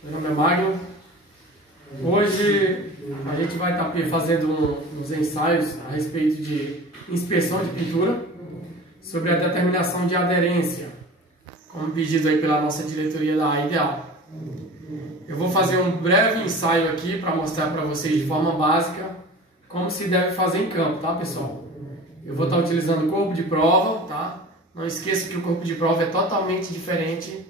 Meu nome é Magno. Hoje a gente vai estar fazendo uns ensaios a respeito de inspeção de pintura sobre a determinação de aderência, como pedido aí pela nossa diretoria da Ideal. Eu vou fazer um breve ensaio aqui para mostrar para vocês de forma básica como se deve fazer em campo, tá, pessoal? Eu vou estar utilizando o corpo de prova, tá? Não esqueça que o corpo de prova é totalmente diferente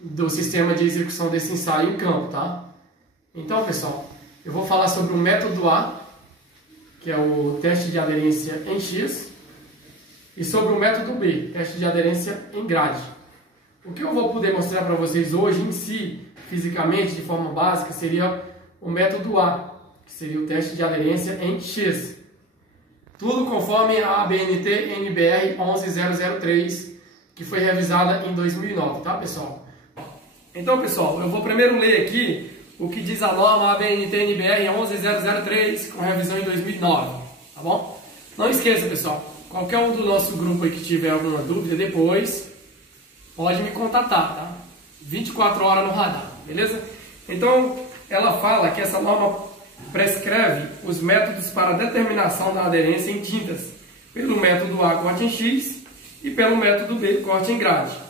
do sistema de execução desse ensaio em campo, tá? Então, pessoal, eu vou falar sobre o método A, que é o teste de aderência em X, e sobre o método B, teste de aderência em grade. O que eu vou poder mostrar para vocês hoje em si, fisicamente, de forma básica, seria o método A, que seria o teste de aderência em X. Tudo conforme a ABNT NBR 11003, que foi revisada em 2009, tá, pessoal? Então, pessoal, eu vou primeiro ler aqui o que diz a norma ABNT NBR 11003, com revisão em 2009, tá bom? Não esqueça, pessoal, qualquer um do nosso grupo aí que tiver alguma dúvida depois, pode me contatar, tá? 24 horas no radar, beleza? Então, ela fala que essa norma prescreve os métodos para determinação da aderência em tintas, pelo método A, corte em X, e pelo método B, corte em grade.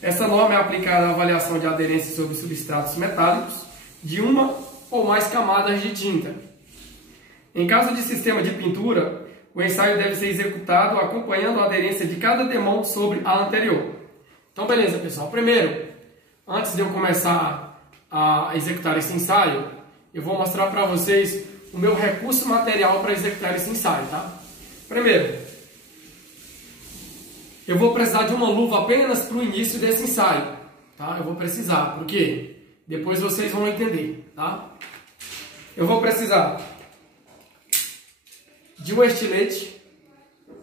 Essa norma é aplicada à avaliação de aderência sobre substratos metálicos de uma ou mais camadas de tinta. Em caso de sistema de pintura, o ensaio deve ser executado acompanhando a aderência de cada demão sobre a anterior. Então, beleza, pessoal. Primeiro, antes de eu começar a executar esse ensaio, eu vou mostrar para vocês o meu recurso material para executar esse ensaio, tá? Primeiro, eu vou precisar de uma luva apenas para o início desse ensaio, tá? Eu vou precisar, por quê? Depois vocês vão entender, tá? Eu vou precisar de um estilete,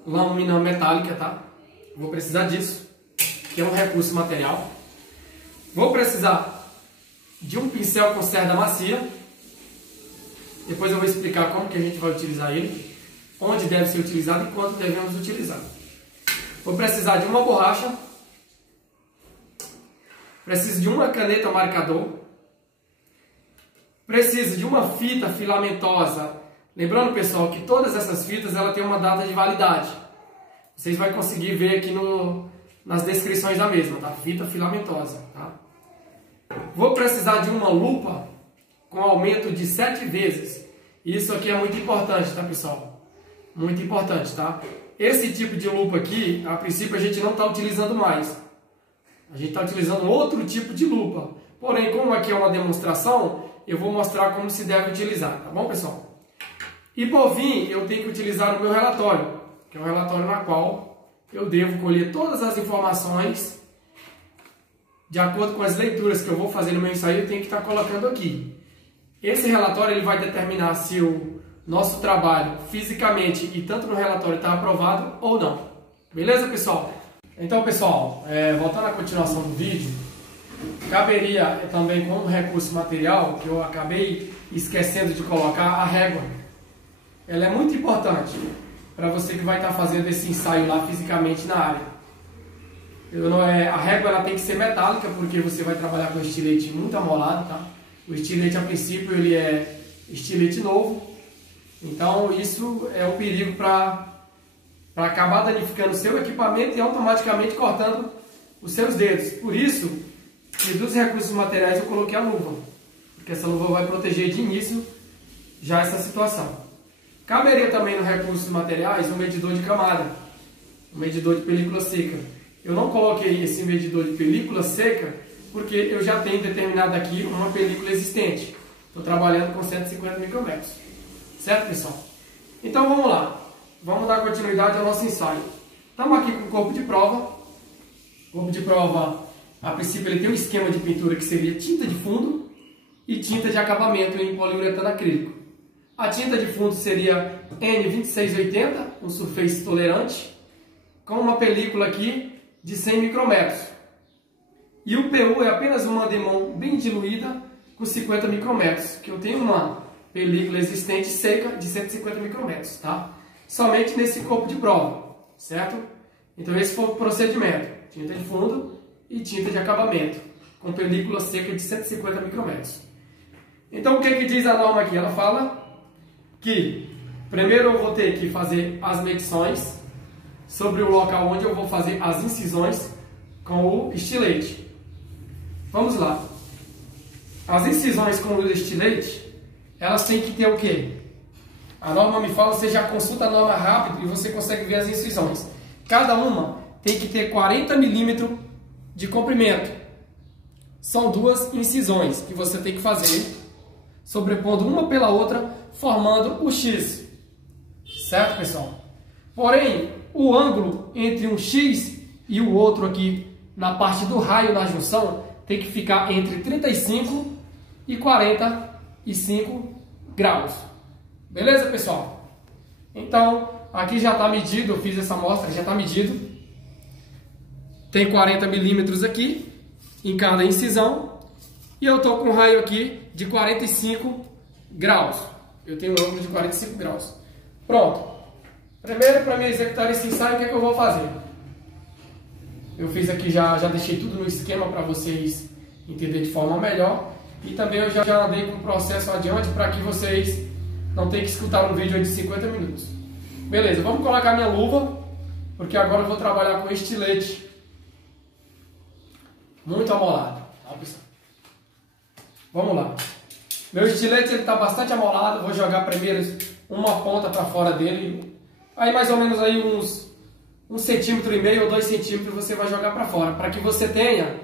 lâmina metálica, tá? Vou precisar disso, que é um recurso material. Vou precisar de um pincel com cerda macia. Depois eu vou explicar como que a gente vai utilizar ele, onde deve ser utilizado e quanto devemos utilizar. Vou precisar de uma borracha. Preciso de uma caneta marcador. Preciso de uma fita filamentosa. Lembrando, pessoal, que todas essas fitas ela tem uma data de validade. Vocês vão conseguir ver aqui nas descrições da mesma, tá? Fita filamentosa, tá? Vou precisar de uma lupa com aumento de 7 vezes. Isso aqui é muito importante, tá, pessoal? Muito importante, tá? Esse tipo de lupa aqui, a princípio a gente não está utilizando mais. A gente está utilizando outro tipo de lupa. Porém, como aqui é uma demonstração, eu vou mostrar como se deve utilizar, tá bom, pessoal? E por fim, eu tenho que utilizar o meu relatório, que é um relatório na qual eu devo colher todas as informações de acordo com as leituras que eu vou fazer no meu ensaio, eu tenho que estar colocando aqui. Esse relatório ele vai determinar se o nosso trabalho fisicamente e tanto no relatório está aprovado ou não. Beleza, pessoal? Então, pessoal, voltando à continuação do vídeo, caberia também como recurso material, que eu acabei esquecendo de colocar, a régua. Ela é muito importante para você que vai estar fazendo esse ensaio lá fisicamente na área. A régua ela tem que ser metálica, porque você vai trabalhar com estilete muito amolado, tá? O estilete, a princípio, ele é estilete novo. Então, isso é um perigo para acabar danificando o seu equipamento e automaticamente cortando os seus dedos. Por isso, dos recursos materiais eu coloquei a luva, porque essa luva vai proteger de início já essa situação. Caberia também no recursos materiais um medidor de camada, um medidor de película seca. Eu não coloquei esse medidor de película seca porque eu já tenho determinado aqui uma película existente. Estou trabalhando com 150 micrômetros. Certo, pessoal? Então vamos lá. Vamos dar continuidade ao nosso ensaio. Estamos aqui com o corpo de prova. O corpo de prova, a princípio, ele tem um esquema de pintura que seria tinta de fundo e tinta de acabamento em poliuretano acrílico. A tinta de fundo seria N2680, um surface tolerante, com uma película aqui de 100 micrômetros. E o PU é apenas uma demão bem diluída com 50 micrômetros, que eu tenho uma película existente seca de 150 micrômetros, tá? Somente nesse corpo de prova, certo? Então esse foi o procedimento, tinta de fundo e tinta de acabamento, com película seca de 150 micrômetros. Então o que diz a norma aqui? Ela fala que primeiro eu vou ter que fazer as medições sobre o local onde eu vou fazer as incisões com o estilete. Vamos lá. As incisões com o estilete, elas têm que ter o quê? A norma me fala, você já consulta a norma rápido e você consegue ver as incisões. Cada uma tem que ter 40 milímetros de comprimento. São duas incisões que você tem que fazer, sobrepondo uma pela outra, formando o X. Certo, pessoal? Porém, o ângulo entre um X e o outro aqui, na parte do raio na junção, tem que ficar entre 35 e 45 graus. Beleza, pessoal? Então, aqui já está medido, eu fiz essa amostra, já está medido. Tem 40 milímetros aqui, em cada incisão. E eu estou com um raio aqui de 45 graus. Eu tenho um ângulo de 45 graus. Pronto. Primeiro, para me executar esse ensaio, o que é que eu vou fazer? Eu fiz aqui, já deixei tudo no esquema para vocês entenderem de forma melhor. E também eu já andei com o processo adiante para que vocês não tenham que escutar um vídeo de 50 minutos. Beleza, vamos colocar minha luva, porque agora eu vou trabalhar com estilete muito amolado. Tá, pessoal? Vamos lá. Meu estilete está bastante amolado, vou jogar primeiro uma ponta para fora dele. Aí mais ou menos aí uns 1,5 cm ou 2 cm você vai jogar para fora, para que você tenha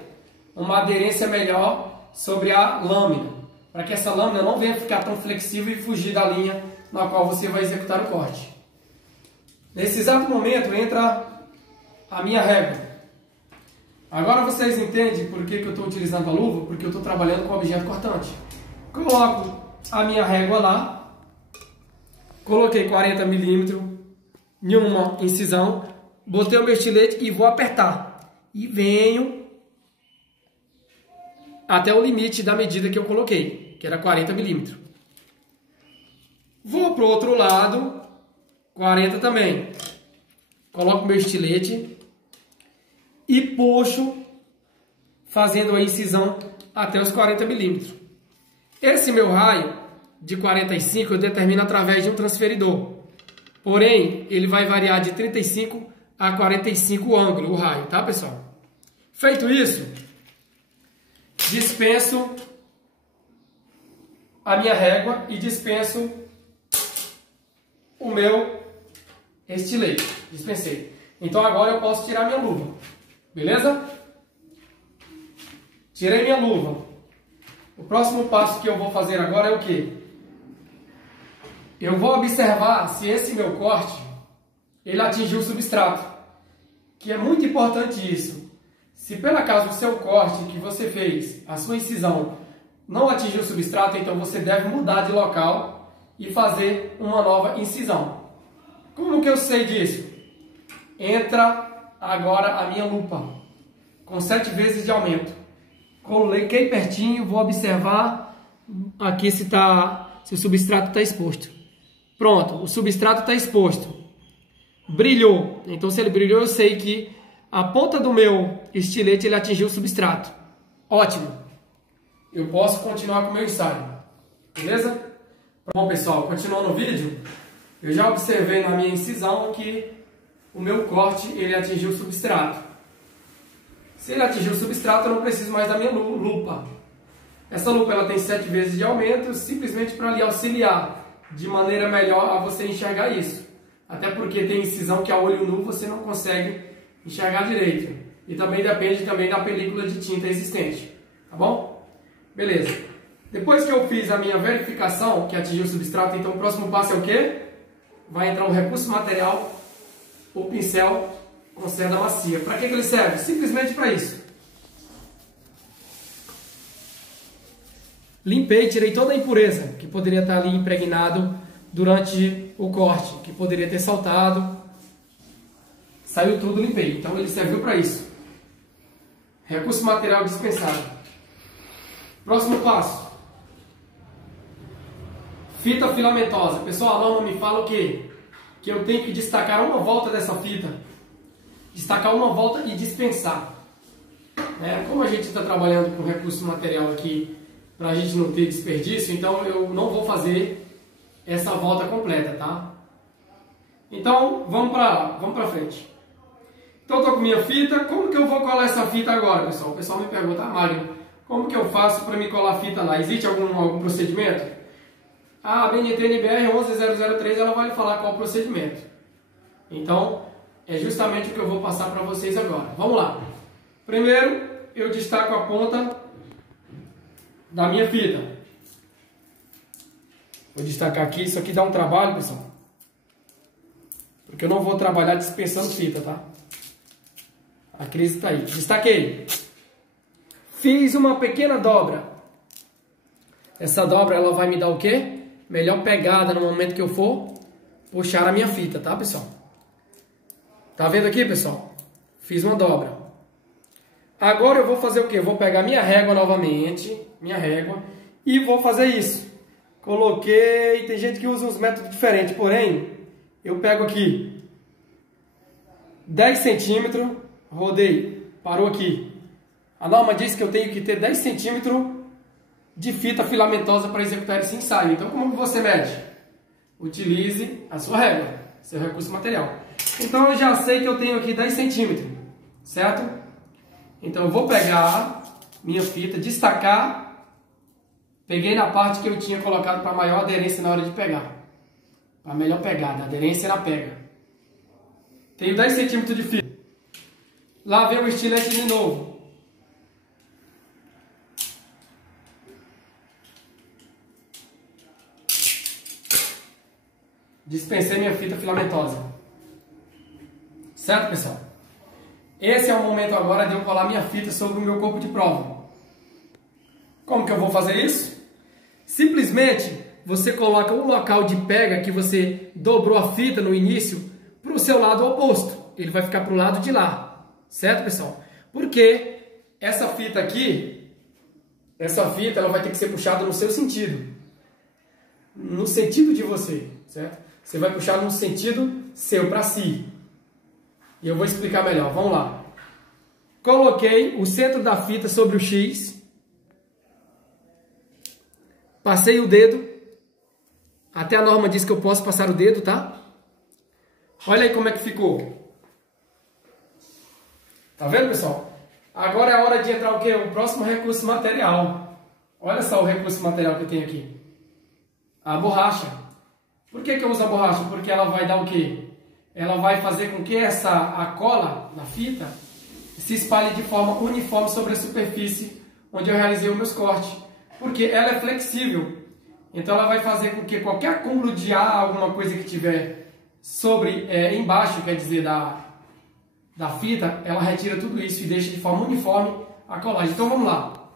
uma aderência melhor sobre a lâmina, para que essa lâmina não venha ficar tão flexível e fugir da linha na qual você vai executar o corte. Nesse exato momento entra a minha régua. Agora vocês entendem por que eu estou utilizando a luva, porque eu estou trabalhando com objeto cortante. Coloco a minha régua lá, coloquei 40 milímetros em uma incisão, botei o meu estilete e vou apertar. E venho até o limite da medida que eu coloquei, que era 40 milímetros. Vou para o outro lado, 40 também. Coloco meu estilete e puxo, fazendo a incisão até os 40 milímetros. Esse meu raio de 45 eu determino através de um transferidor. Porém, ele vai variar de 35 a 45 o ângulo, o raio, tá, pessoal? Feito isso, dispenso a minha régua e dispenso o meu estilete. Dispensei. Então agora eu posso tirar minha luva. Beleza? Tirei minha luva. O próximo passo que eu vou fazer agora é o quê? Eu vou observar se esse meu corte ele atingiu o substrato. Que é muito importante isso. Se por acaso o seu corte que você fez, a sua incisão, não atingiu o substrato, então você deve mudar de local e fazer uma nova incisão. Como que eu sei disso? Entra agora a minha lupa, com 7 vezes de aumento. Coloquei pertinho, vou observar aqui se o substrato está exposto. Pronto, o substrato está exposto. Brilhou. Então se ele brilhou, eu sei que a ponta do meu estilete ele atingiu o substrato. Ótimo. Eu posso continuar com o meu ensaio. Beleza? Bom, pessoal, continuando o vídeo, eu já observei na minha incisão que o meu corte ele atingiu o substrato. Se ele atingiu o substrato, eu não preciso mais da minha lupa. Essa lupa ela tem 7 vezes de aumento, simplesmente para lhe auxiliar de maneira melhor a você enxergar isso. Até porque tem incisão que a olho nu você não consegue enxergar direito. E também depende da película de tinta existente. Tá bom? Beleza. Depois que eu fiz a minha verificação que atingiu o substrato, então o próximo passo é o quê? Vai entrar um recurso material, o pincel com cerda macia. Para que ele serve? Simplesmente para isso. Limpei, tirei toda a impureza que poderia estar ali impregnado durante o corte, que poderia ter saltado. Saiu tudo, limpei. Então ele serviu para isso. Recurso material dispensado. Próximo passo. Fita filamentosa. Pessoal, a norma me fala o quê? Que eu tenho que destacar uma volta dessa fita. Destacar uma volta e dispensar. né? Como a gente está trabalhando com recurso material aqui para a gente não ter desperdício, então eu não vou fazer essa volta completa, tá? Então vamos para frente. Então eu tô com minha fita. Como que eu vou colar essa fita agora, pessoal? O pessoal me pergunta, Mário, como que eu faço para me colar a fita lá? Existe algum procedimento? A BNT NBR 11003 ela vai lhe falar qual o procedimento. Então é justamente o que eu vou passar para vocês agora. Vamos lá. Primeiro eu destaco a ponta da minha fita. Vou destacar aqui. Isso aqui dá um trabalho, pessoal, porque eu não vou trabalhar dispensando fita, tá? A crise está aí. Destaquei. Fiz uma pequena dobra. Essa dobra ela vai me dar o quê? Melhor pegada no momento que eu for puxar a minha fita, tá, pessoal? Tá vendo aqui, pessoal? Fiz uma dobra. Agora eu vou fazer o quê? Eu vou pegar minha régua novamente, minha régua, e vou fazer isso. Coloquei, tem gente que usa uns métodos diferentes, porém, eu pego aqui 10 centímetros, rodei, parou aqui. A norma diz que eu tenho que ter 10 centímetros de fita filamentosa para executar esse ensaio. Então, como você mede? Utilize a sua régua, seu recurso material. Então, eu já sei que eu tenho aqui 10 centímetros, certo? Então, eu vou pegar minha fita, destacar, peguei na parte que eu tinha colocado para maior aderência na hora de pegar. Para melhor pegada, aderência na pega. Tenho 10 centímetros de fita. Lavei o estilete de novo. Dispensei minha fita filamentosa. Certo, pessoal? Esse é o momento agora de eu colar minha fita sobre o meu corpo de prova. Como que eu vou fazer isso? Simplesmente você coloca o local de pega que você dobrou a fita no início para o seu lado oposto. Ele vai ficar para o lado de lá. Certo, pessoal? Porque essa fita aqui, ela vai ter que ser puxada no seu sentido. No sentido de você, certo? Você vai puxar no sentido seu, para si. E eu vou explicar melhor. Vamos lá. Coloquei o centro da fita sobre o X. Passei o dedo. Até a norma diz que eu posso passar o dedo, tá? Olha aí como é que ficou. Tá vendo, pessoal? Agora é a hora de entrar o quê? O próximo recurso material. Olha só o recurso material que eu tenho aqui. A borracha. Por que eu uso a borracha? Porque ela vai dar o quê? Ela vai fazer com que a cola da fita se espalhe de forma uniforme sobre a superfície onde eu realizei os meus cortes. Porque ela é flexível. Então ela vai fazer com que qualquer acúmulo de ar, alguma coisa que tiver embaixo, quer dizer, da fita, ela retira tudo isso e deixa de forma uniforme a colagem. Então vamos lá.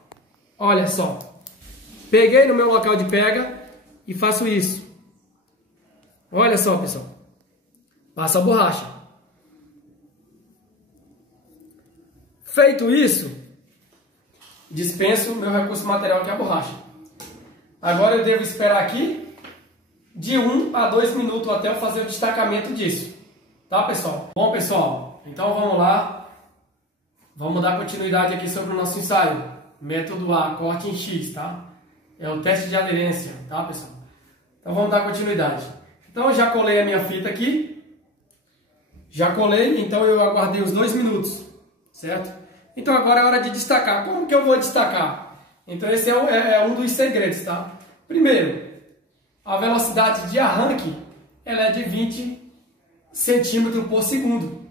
Olha só. Peguei no meu local de pega e faço isso. Olha só, pessoal. Passo a borracha. Feito isso, dispenso o meu recurso material, que é a borracha. Agora eu devo esperar aqui de 1 a 2 minutos até eu fazer o destacamento disso. Tá, pessoal? Bom, pessoal, então vamos lá. Vamos dar continuidade aqui sobre o nosso ensaio. Método A, corte em X, tá? É o teste de aderência, tá, pessoal? Então vamos dar continuidade. Então eu já colei a minha fita aqui. Já colei, então eu aguardei os 2 minutos, certo? Então agora é hora de destacar. Como que eu vou destacar? Então esse é um dos segredos, tá? Primeiro, a velocidade de arranque ela é de 20 centímetros por segundo.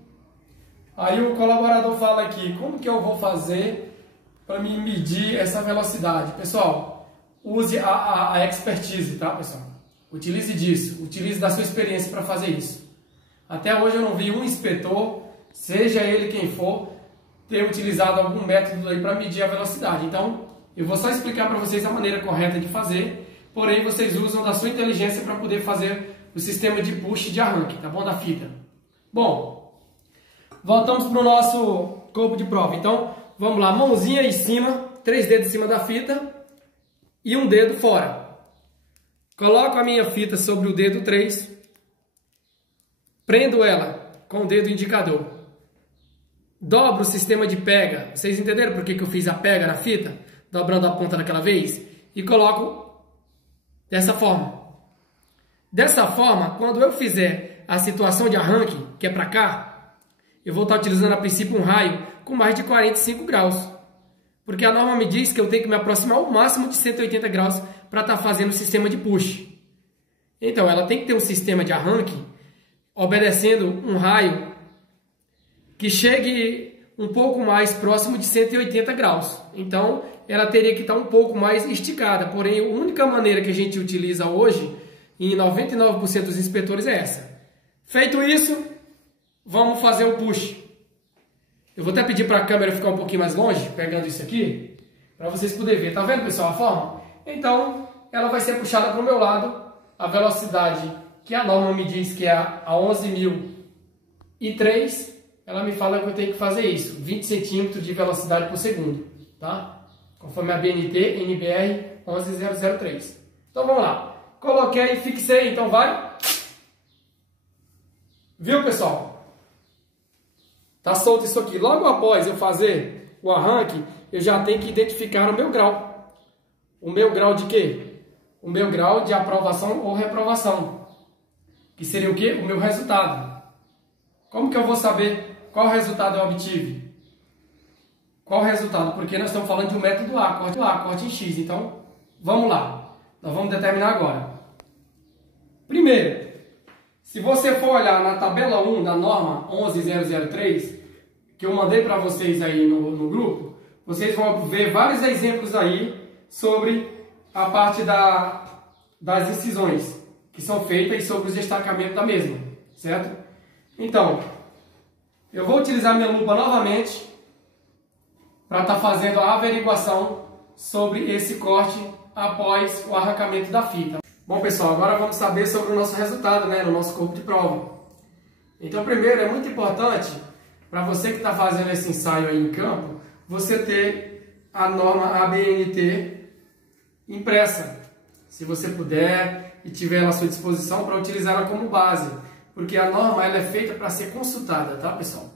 Aí o colaborador fala aqui, como que eu vou fazer para me medir essa velocidade? Pessoal, use a expertise, tá, pessoal? Utilize disso, utilize da sua experiência para fazer isso. Até hoje eu não vi um inspetor, seja ele quem for, ter utilizado algum método aí para medir a velocidade. Então, eu vou só explicar para vocês a maneira correta de fazer, porém vocês usam da sua inteligência para poder fazer o sistema de push de arranque, tá bom? Da fita. Bom, voltamos para o nosso corpo de prova. Então, vamos lá, mãozinha em cima, 3 dedos em cima da fita e um dedo fora. Coloco a minha fita sobre o dedo 3, prendo ela com o dedo indicador. dobro o sistema de pega. Vocês entenderam por que eu fiz a pega na fita? Dobrando a ponta daquela vez? E coloco dessa forma. Dessa forma, quando eu fizer a situação de arranque, que é para cá, eu vou estar utilizando a princípio um raio com mais de 45 graus. Porque a norma me diz que eu tenho que me aproximar ao máximo de 180 graus para estar fazendo o sistema de push. Então, ela tem que ter um sistema de arranque obedecendo um raio que chegue um pouco mais próximo de 180 graus. Então, ela teria que estar um pouco mais esticada. Porém, a única maneira que a gente utiliza hoje, em 99% dos inspetores, é essa. Feito isso, vamos fazer o push. Eu vou até pedir para a câmera ficar um pouquinho mais longe, pegando isso aqui, para vocês poderem ver. Tá vendo, pessoal, a forma? Então, ela vai ser puxada para o meu lado. A velocidade que a norma me diz que é a 11.003, ela me fala que eu tenho que fazer isso. 20 centímetros de velocidade por segundo, tá? Conforme a BNT NBR 11003. Então, vamos lá. Coloquei e fixei, então vai. Viu, pessoal? Tá solto isso aqui. Logo após eu fazer o arranque, eu já tenho que identificar o meu grau. O meu grau de quê? O meu grau de aprovação ou reprovação. Que seria o quê? O meu resultado. Como que eu vou saber qual resultado eu obtive? Qual resultado? Porque nós estamos falando de um método A, corte em X. Então, vamos lá. Nós vamos determinar agora. Primeiro, se você for olhar na tabela 1 da norma 11003, que eu mandei para vocês aí no grupo, vocês vão ver vários exemplos aí sobre a parte das incisões que são feitas e sobre os destacamentos da mesma, certo? Então, eu vou utilizar minha lupa novamente para estar fazendo a averiguação sobre esse corte após o arrancamento da fita. Bom, pessoal, agora vamos saber sobre o nosso resultado, né, no nosso corpo de prova. Então, primeiro, é muito importante para você que está fazendo esse ensaio aí em campo, você ter a norma ABNT impressa, se você puder e tiver ela à sua disposição, para utilizá-la como base, porque a norma ela é feita para ser consultada, tá, pessoal?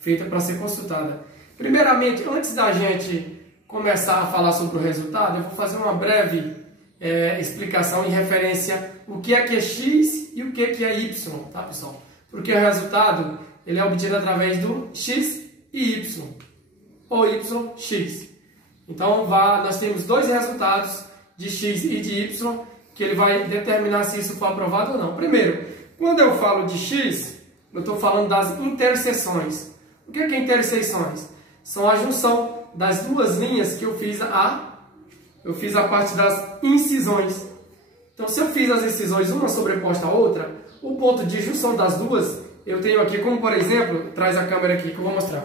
Feita para ser consultada. Primeiramente, antes da gente começar a falar sobre o resultado, eu vou fazer uma breve explicação em referência o que é X e o que é Y, tá, pessoal? Porque o resultado ele é obtido através do X e Y, ou YX. Então, nós temos dois resultados de X e de Y, que ele vai determinar se isso for aprovado ou não. Primeiro, quando eu falo de X, eu estou falando das interseções. O que é interseções? São a junção das duas linhas que eu fiz a parte das incisões. Então, se eu fiz as incisões uma sobreposta à outra, o ponto de junção das duas, eu tenho aqui, como por exemplo, traz a câmera aqui que eu vou mostrar.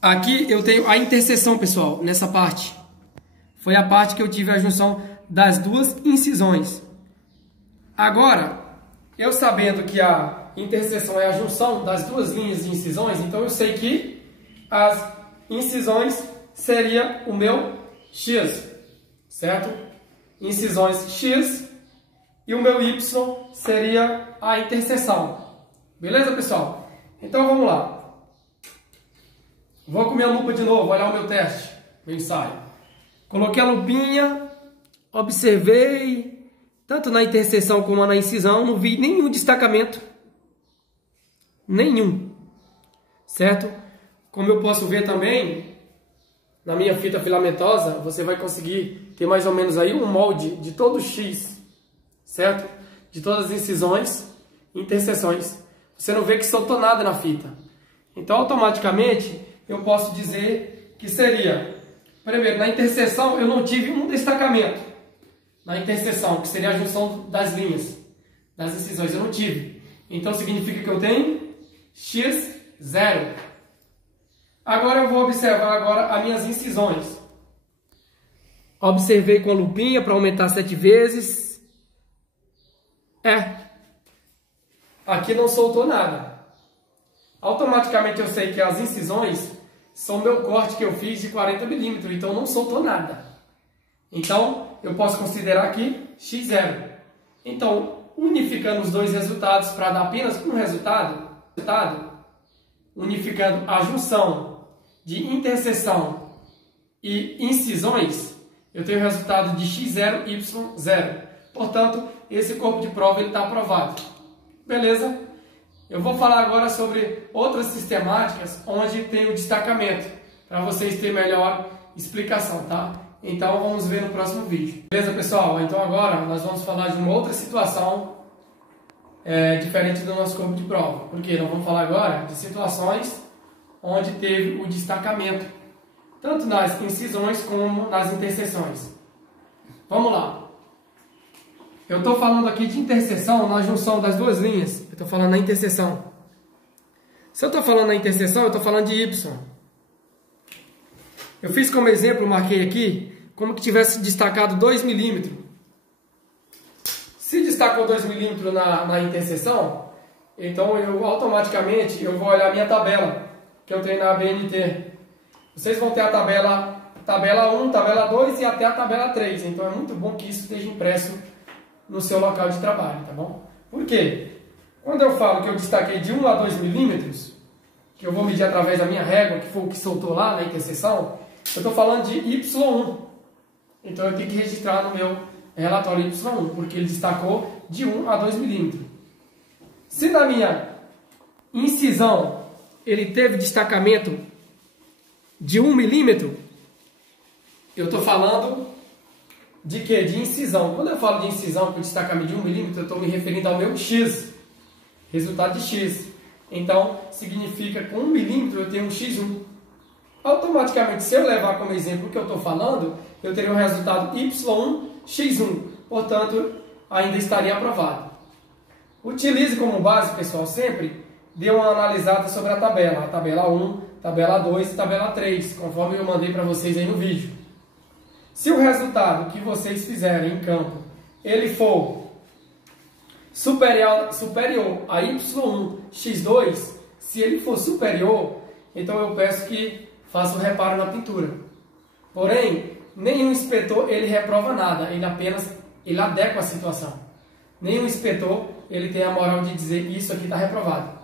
Aqui eu tenho a interseção, pessoal, nessa parte. Foi a parte que eu tive a junção das duas incisões. Agora, eu sabendo que a interseção é a junção das duas linhas de incisões, então eu sei que as incisões seria o meu X, certo? Incisões X e o meu Y seria a interseção. Beleza, pessoal? Então vamos lá. Vou com minha lupa de novo, olhar o meu teste, meu ensaio. Coloquei a lupinha, observei, tanto na interseção como na incisão, não vi nenhum destacamento. Nenhum. Certo? Como eu posso ver também, na minha fita filamentosa, você vai conseguir ter mais ou menos aí um molde de todo o X, certo? De todas as incisões e interseções. Você não vê que soltou nada na fita. Então, automaticamente, eu posso dizer que seria... Primeiro, na interseção eu não tive um destacamento. Na interseção, que seria a junção das linhas, das incisões, eu não tive. Então, significa que eu tenho X0. Agora eu vou observar as minhas incisões. Observei com a lupinha para aumentar 7 vezes. Aqui não soltou nada. Automaticamente eu sei que as incisões são o meu corte que eu fiz de 40 milímetros, então não soltou nada. Então, eu posso considerar aqui X0. Então, unificando os dois resultados para dar apenas um resultado, unificando a junção de interseção e incisões, eu tenho o resultado de x0, y0. Portanto, esse corpo de prova está aprovado. Beleza? Eu vou falar agora sobre outras sistemáticas onde tem o destacamento, para vocês terem melhor explicação, tá? Então, vamos ver no próximo vídeo. Beleza, pessoal? Então, agora nós vamos falar de uma outra situação diferente do nosso corpo de prova. Porque nós vamos falar agora de situações onde teve o destacamento, tanto nas incisões como nas interseções. Vamos lá. Eu estou falando aqui de interseção na junção das duas linhas. Eu estou falando na interseção. Se eu estou falando na interseção, eu estou falando de Y. Eu fiz como exemplo, marquei aqui, como que tivesse destacado 2 milímetros. Se destacou 2 milímetros na interseção, então eu automaticamente vou olhar a minha tabela, que eu tenho na ABNT. Vocês vão ter a tabela 1, tabela 2 e até a tabela 3. Então é muito bom que isso esteja impresso no seu local de trabalho, tá bom? Por quê? Quando eu falo que eu destaquei de 1 a 2 milímetros, que eu vou medir através da minha régua, que foi o que soltou lá na interseção, eu estou falando de Y1. Então eu tenho que registrar no meu relatório Y1, porque ele destacou de 1 a 2 milímetros. Se na minha incisão ele teve destacamento de 1 milímetro, eu estou falando de quê? De incisão. Quando eu falo de incisão com destacamento de 1 milímetro, eu estou me referindo ao meu X, resultado de X. Então, significa que com 1 milímetro eu tenho um X1. Automaticamente, se eu levar como exemplo o que eu estou falando, eu teria um resultado Y1, X1. Portanto, ainda estaria aprovado. Utilize como base, pessoal, sempre dê uma analisada sobre a tabela 1, tabela 2 e tabela 3, conforme eu mandei para vocês aí no vídeo. Se o resultado que vocês fizerem em campo, ele for superior a Y1, X2, se ele for superior, então eu peço que faça o reparo na pintura. Porém, nenhum inspetor ele reprova nada, ele adequa a situação. Nenhum inspetor ele tem a moral de dizer isso aqui está reprovado.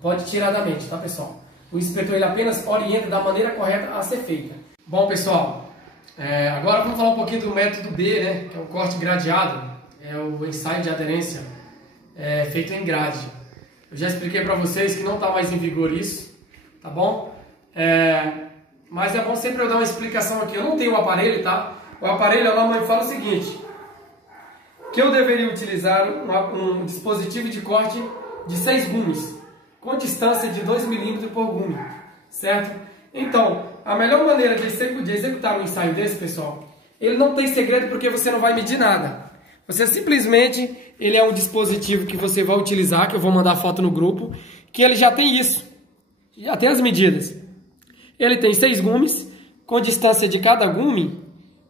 Pode tirar da mente, tá, pessoal? O inspetor ele apenas orienta da maneira correta a ser feita. Bom, pessoal, agora vamos falar um pouquinho do método B, né, que é o corte gradeado, é o ensaio de aderência feito em grade. Eu já expliquei para vocês que não está mais em vigor isso, tá bom? Mas é bom sempre eu dar uma explicação aqui. Eu não tenho o aparelho, tá? O aparelho, a mamãe fala o seguinte, que eu deveria utilizar um dispositivo de corte de 6 gumes, com distância de 2 milímetros por gume, certo? Então, a melhor maneira de executar um ensaio desse, pessoal, ele não tem segredo porque você não vai medir nada. Você simplesmente, ele é um dispositivo que você vai utilizar, que eu vou mandar foto no grupo, que ele já tem isso, já tem as medidas. Ele tem 6 gumes, com distância de cada gume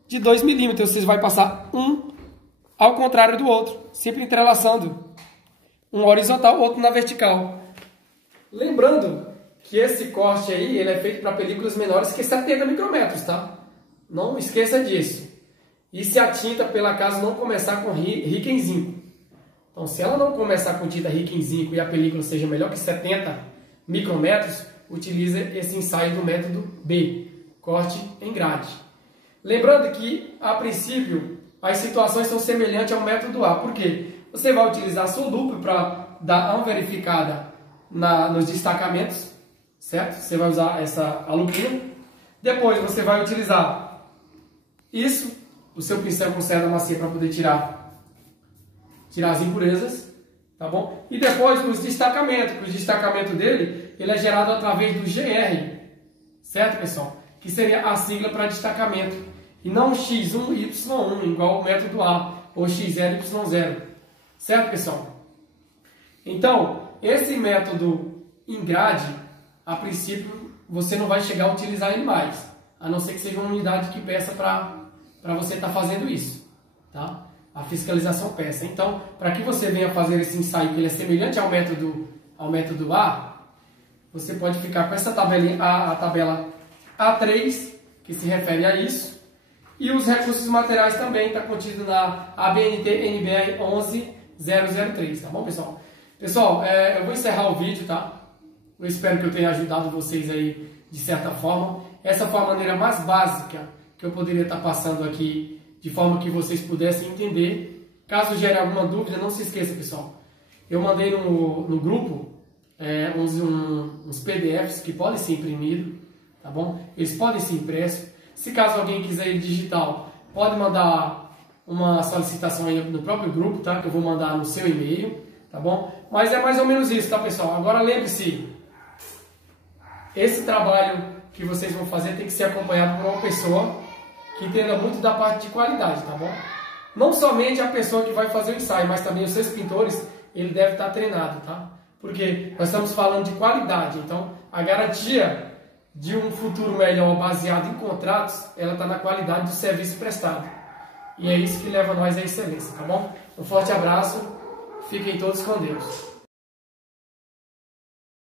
de 2 milímetros. Vocês vão passar um ao contrário do outro, sempre entrelaçando. Um horizontal, outro na vertical. Lembrando que esse corte aí, ele é feito para películas menores que 70 micrômetros, tá? Não esqueça disso. E se a tinta, pela acaso, não começar com rica em zinco. Então, se ela não começar com tinta rica em zinco e a película seja melhor que 70 micrômetros, utilize esse ensaio do método B, corte em grade. Lembrando que, a princípio, as situações são semelhantes ao método A. Por quê? Você vai utilizar solúvel para dar uma verificada nos destacamentos, certo? Você vai usar essa aluquinha. Depois você vai utilizar isso, o seu pincel com cerda macia para poder tirar as impurezas, tá bom? E depois os destacamentos, o destacamento dele, ele é gerado através do GR, certo, pessoal? Que seria a sigla para destacamento, e não X1, Y1, igual o método A, ou X0, Y0, certo, pessoal? Então, esse método em grade, a princípio, você não vai chegar a utilizar ele mais, a não ser que seja uma unidade que peça para você estar fazendo isso, tá? A fiscalização peça. Então, para que você venha fazer esse ensaio que ele é semelhante ao método A, você pode ficar com essa tabelinha, a tabela A3, que se refere a isso, e os recursos materiais também está contido na ABNT NBR 11003, tá bom, pessoal? Pessoal, eu vou encerrar o vídeo, tá? Eu espero que eu tenha ajudado vocês aí de certa forma. Essa foi a maneira mais básica que eu poderia estar passando aqui, de forma que vocês pudessem entender. Caso gere alguma dúvida, não se esqueça, pessoal. Eu mandei no grupo uns PDFs que podem ser imprimidos, tá bom? Eles podem ser impressos. Se caso alguém quiser ir digital, pode mandar uma solicitação aí no próprio grupo, tá? Que eu vou mandar no seu e-mail, tá bom? Mas é mais ou menos isso, tá, pessoal? Agora lembre-se, esse trabalho que vocês vão fazer tem que ser acompanhado por uma pessoa que entenda muito da parte de qualidade, tá bom? Não somente a pessoa que vai fazer o ensaio, mas também os seus pintores, ele deve estar treinado, tá? Porque nós estamos falando de qualidade, então a garantia de um futuro melhor baseado em contratos, ela está na qualidade do serviço prestado. E é isso que leva nós à excelência, tá bom? Um forte abraço, fiquem todos com Deus.